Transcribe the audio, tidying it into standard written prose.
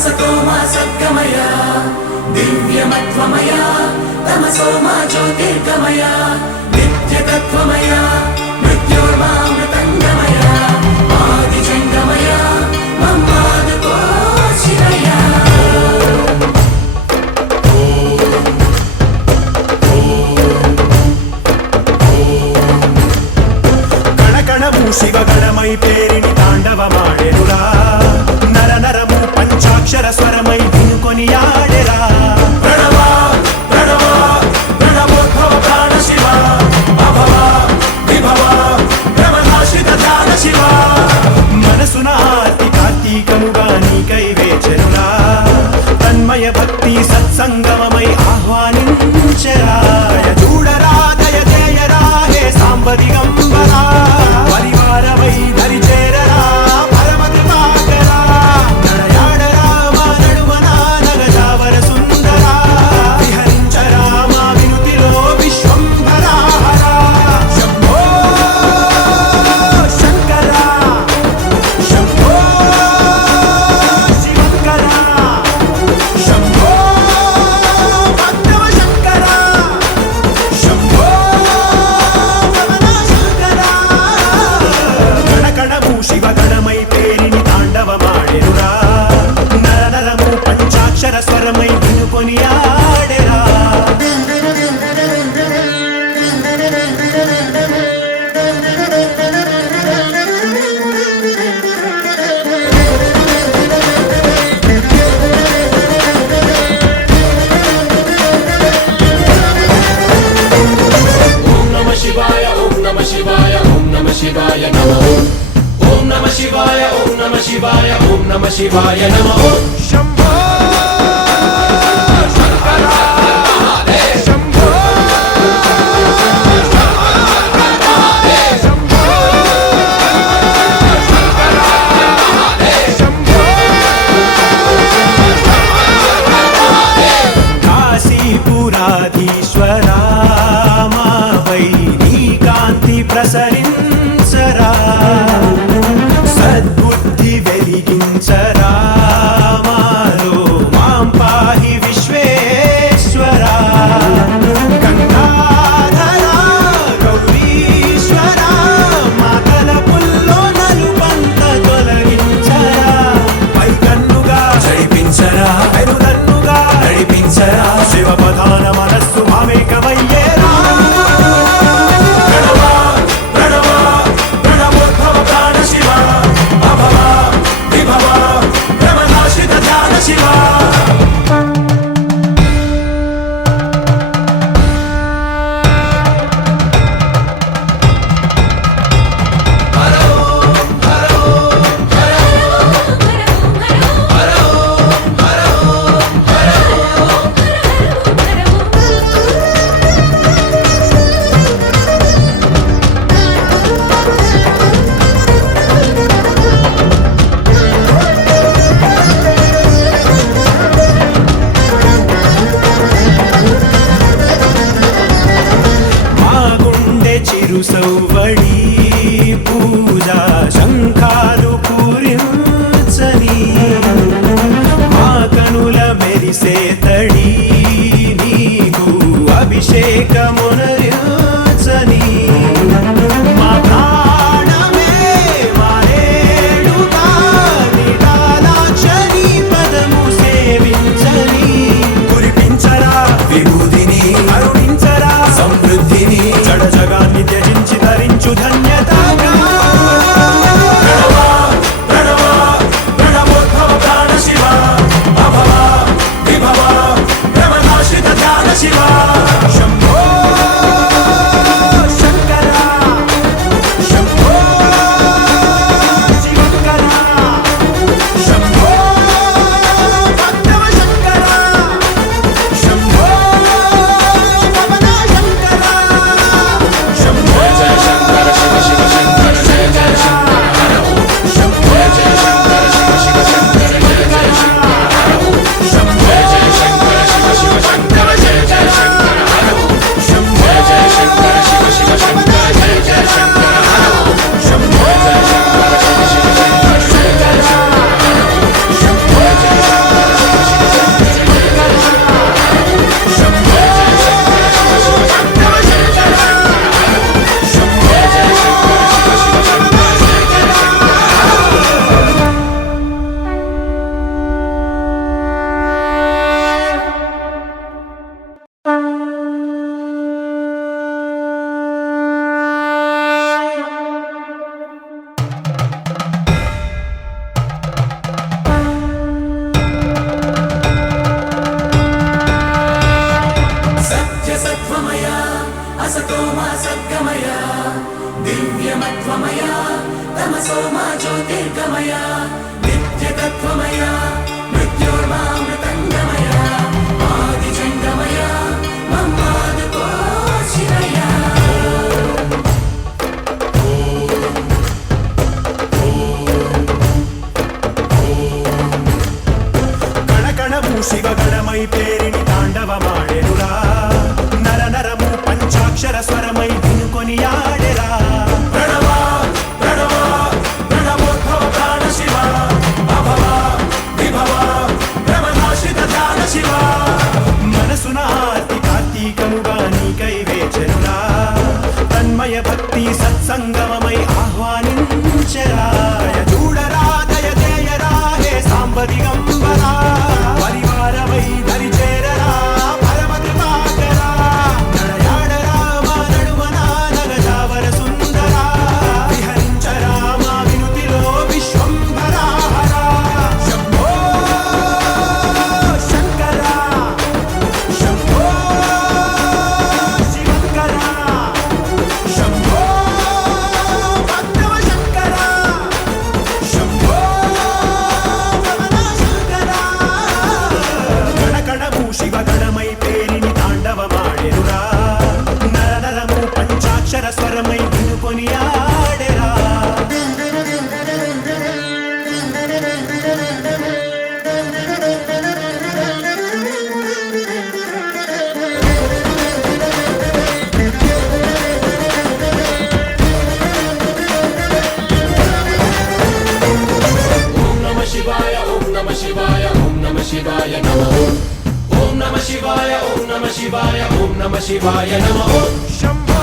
असतो मा सद्गमय दिव्यमत्वमय तमसो मा ज्योतिर्गमय नित्यतत्त्वमय मृत्योर्मामृतङ्गमय आदिजङ्गमय मम्मादुको शिवय कणकणमु शिवगणमय पेरिणि ताण्डवमाडेरुरा नर नरमु पंचाक्षर स्वरमय विनुकोनियाडेरा प्रणव प्रणव प्रणवोद्भव प्राण शिव अभव विभव भ्रमनाशित ध्यान शिव मनसुन आर्ति कार्तीकमुगा नीकै वेचरुरा तन्मय भक्ति सत्संगममय आह्वानिंचरा दय चूडरा दय जयरा हे सांब दिगंबरा परिवार वै धरि चेररा परम कृपाकरा नडयाडरा मा नडुमना नगजावर सुंदरा विहरिंचरा मा विनुतिलो विश्वंभरा हरा शंभो शंकरा शंभो शिवंकरा शंभो भक्तव शंकरा शंभो शंकरा गणगणमु शिवगणमय पेरिणि ताण्डवमाडेरुरा नर नरमु पंचाक्षर स्वरमय विनुकोनियाडेरा ओम नमः शिवाय ओम नमः शिवाय ओम नमः शिवाय नमः ओम नमः शिवाय ओम नमः शिवाय ओम नमः शिवाय नमः शंभो शंकरा शंभो शंभो शंभो काशीपुराधीश्वरा मा वै नी कांति प्रसరించరా सद्बुद्धि వెలిగించరా మాలో మాం పాహి విశ్వేశ్వరా గంగాధరా గౌరీశ్వరా మాతల పుల్లో నలుపంత తొలగించరా పైకన్నుగా జడిపించరా పెరుదన్నుగా నడిపించరా శివపదాన మనస్సు మామేకమయ్యేరా ప్రణవ ప్రణవ ప్రణవోద్భవ ప్రాణ శివ అభవ విభవ భ్రమనాశిత ధ్యాన శివ మా గుండె చిరు సౌవడి పూజా శంఖాలు పూరించని మా కనుల మెరిసే తడి నీకు అభిషేకమునరించని మా ప్రాణమే మారేడుగా నిటాలాక్షరి పదము సేవించని కురిపించరా విభూతిని కరుణించరా సమృద్ధిని జడ జగాన్ని త్యజించి ధరించు ధన్యతగా ప్రణవ ప్రణవ ప్రణవోద్భవ ప్రాణ శివ అభవ విభవ భ్రమనాశిత ధ్యాన శివ శంభో మా జ్యోతిర్గమయ నిత్యతత్వమయ మృత్యోర్మామృతంగమయ ఆదిజంగమయ మమ్మాదుకో శివయ కణకణము శివగణమై పేరిని తాండవమాడెనురా నర నరము పంచాక్షర స్వరమై వినుకొని ఆడెరా మనసున ఆర్తి కార్తీకముగా నీకై వేచెనురా తన్మయ భక్తి సత్సంగమమై ఆహ్వానించెరా చూడరా దయచేయరా హే సాంబ దిగంబరా పరివారమై దరి చేరరా పరమ కృపాకరా నడయాడరా మా నడుమన నగజావర సుందరా విహరించరా మా వినుతిలో విశ్వంభరా హరా శంభో శంకరా శంభో శివంకరా శంభో భక్తవ శంకరా శంభో రమణ శంకరా గణగణము శివగణమై పేరిని తాండవమాడెనురా నర నరము పంచాక్షర స్వరమై వినుకొని ఆడెరా ఓం నమ శివాయ ఓం నమ శివాయ ఓం నమ శివాయ నమః ఓం నమ శివాయ ఓం నమ శివాయ ఓం నమ శివాయ నమః శంభో